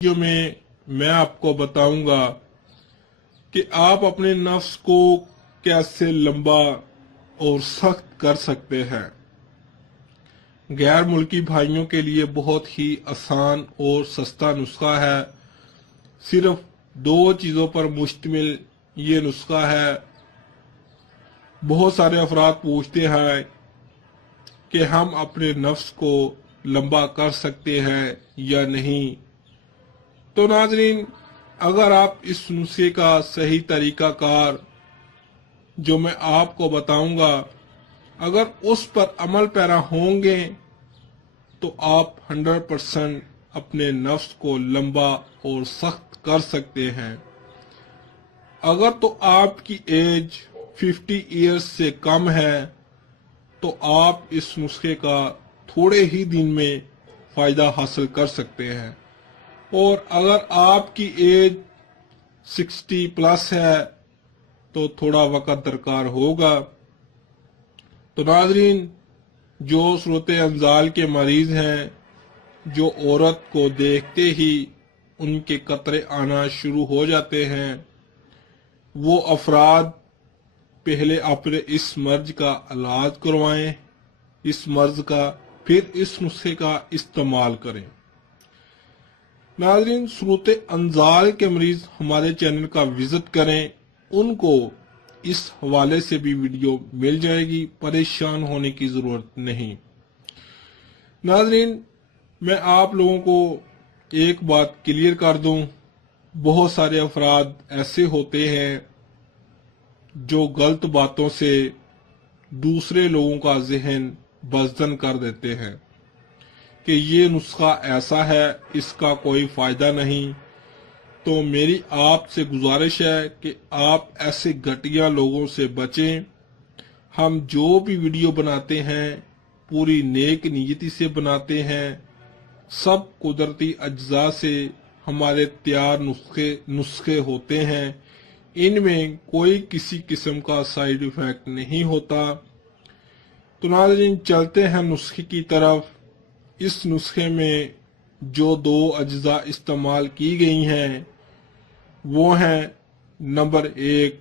Video میں آپ کو بتاؤں گا کہ آپ اپنے نفس کو کیسے لمبا اور سخت کر سکتے ہیں۔ غیر ملکی بھائیوں کے لیے بہت ہی آسان اور سستا نسخہ ہے۔ صرف 2 چیزوں پر مشتمل یہ نسخہ ہے۔ بہت سارے افراد پوچھتے ہیں کہ ہم اپنے نفس کو لمبا کر سکتے ہیں یا نہیں۔ تو ناظرین، اگر آپ اس نسخے کا صحیح طریقہ کار جو میں آپ کو بتاؤں گا اگر اس پر عمل پیرا ہوں گے تو آپ 100% اپنے نفس کو لمبا اور سخت کر سکتے ہیں۔ اگر تو آپ کی ایج 50 ایئرز سے کم ہے تو آپ اس نسخے کا تھوڑے ہی دن میں فائدہ حاصل کر سکتے ہیں، اور اگر آپ کی ایج 60 پلس ہے تو تھوڑا وقت درکار ہوگا۔ تو ناظرین، جو صورت انزال کے مریض ہیں، جو عورت کو دیکھتے ہی ان کے قطرے آنا شروع ہو جاتے ہیں، وہ افراد پہلے اپنے اس مرض کا علاج کروائیں، اس مرض کا، پھر اس نسخے کا استعمال کریں۔ ناظرین، صورت انزال کے مریض ہمارے چینل کا وزٹ کریں، ان کو اس حوالے سے بھی ویڈیو مل جائے گی، پریشان ہونے کی ضرورت نہیں۔ ناظرین، میں آپ لوگوں کو ایک بات کلیئر کر دوں، بہت سارے افراد ایسے ہوتے ہیں جو غلط باتوں سے دوسرے لوگوں کا ذہن بزدل کر دیتے ہیں کہ یہ نسخہ ایسا ہے، اس کا کوئی فائدہ نہیں۔ تو میری آپ سے گزارش ہے کہ آپ ایسے گھٹیا لوگوں سے بچیں۔ ہم جو بھی ویڈیو بناتے ہیں پوری نیک نیتی سے بناتے ہیں، سب قدرتی اجزاء سے ہمارے تیار نسخے ہوتے ہیں، ان میں کوئی کسی قسم کا سائیڈ ایفیکٹ نہیں ہوتا۔ تو ناظرین، چلتے ہیں نسخے کی طرف۔ اس نسخے میں جو 2 اجزاء استعمال کی گئی ہیں وہ ہیں، نمبر 1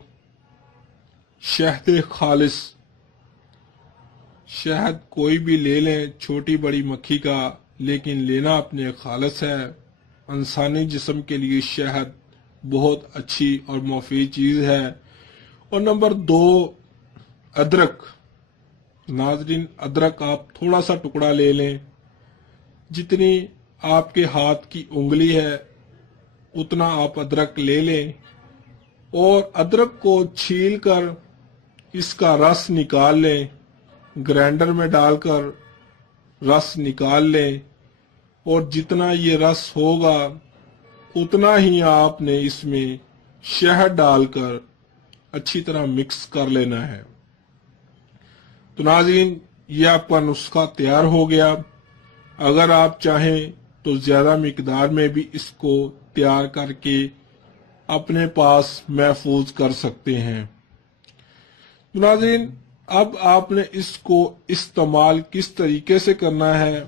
شہد خالص۔ شہد کوئی بھی لے لیں، چھوٹی بڑی مکھی کا، لیکن لینا اپنے خالص ہے۔ انسانی جسم کے لیے شہد بہت اچھی اور مفید چیز ہے۔ اور نمبر 2 ادرک۔ ناظرین، ادرک آپ تھوڑا سا ٹکڑا لے لیں، جتنی آپ کے ہاتھ کی انگلی ہے اتنا آپ ادرک لے لیں، اور ادرک کو چھیل کر اس کا رس نکال لیں، گرائنڈر میں ڈال کر رس نکال لیں، اور جتنا یہ رس ہوگا اتنا ہی آپ نے اس میں شہد ڈال کر اچھی طرح مکس کر لینا ہے۔ تو ناظرین، یہ آپ کا نسخہ تیار ہو گیا۔ اگر آپ چاہیں تو زیادہ مقدار میں بھی اس کو تیار کر کے اپنے پاس محفوظ کر سکتے ہیں۔ تو ناظرین، اب آپ نے اس کو استعمال کس طریقے سے کرنا ہے؟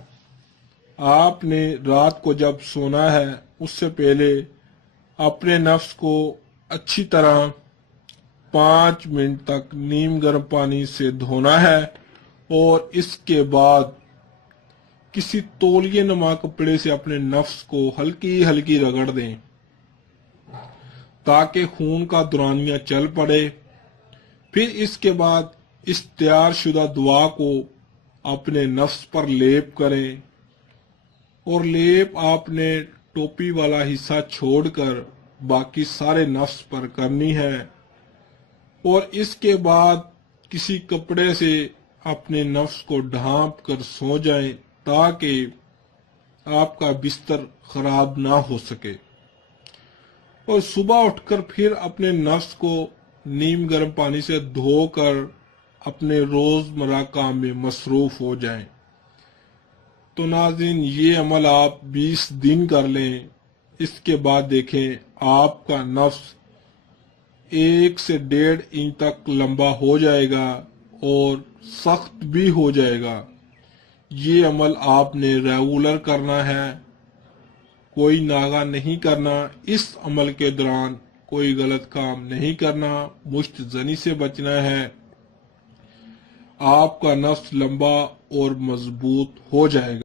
آپ نے رات کو جب سونا ہے اس سے پہلے اپنے نفس کو اچھی طرح 5 منٹ تک نیم گرم پانی سے دھونا ہے، اور اس کے بعد کسی تولیے نما کپڑے سے اپنے نفس کو ہلکی ہلکی رگڑ دیں تاکہ خون کا دورانیہ چل پڑے۔ پھر اس کے بعد اس تیار شدہ دوا کو اپنے نفس پر لیپ کریں، اور لیپ آپ نے ٹوپی والا حصہ چھوڑ کر باقی سارے نفس پر کرنی ہے، اور اس کے بعد کسی کپڑے سے اپنے نفس کو ڈھانپ کر سو جائیں تاکہ آپ کا بستر خراب نہ ہو سکے، اور صبح اٹھ کر پھر اپنے نفس کو نیم گرم پانی سے دھو کر اپنے روزمرہ کام میں مصروف ہو جائیں۔ تو ناظرین، یہ عمل آپ 20 دن کر لیں، اس کے بعد دیکھیں آپ کا نفس 1 سے 1.5 انچ تک لمبا ہو جائے گا اور سخت بھی ہو جائے گا۔ یہ عمل آپ نے ریگولر کرنا ہے، کوئی ناغہ نہیں کرنا، اس عمل کے دوران کوئی غلط کام نہیں کرنا، مشت زنی سے بچنا ہے، آپ کا نفس لمبا اور مضبوط ہو جائے گا۔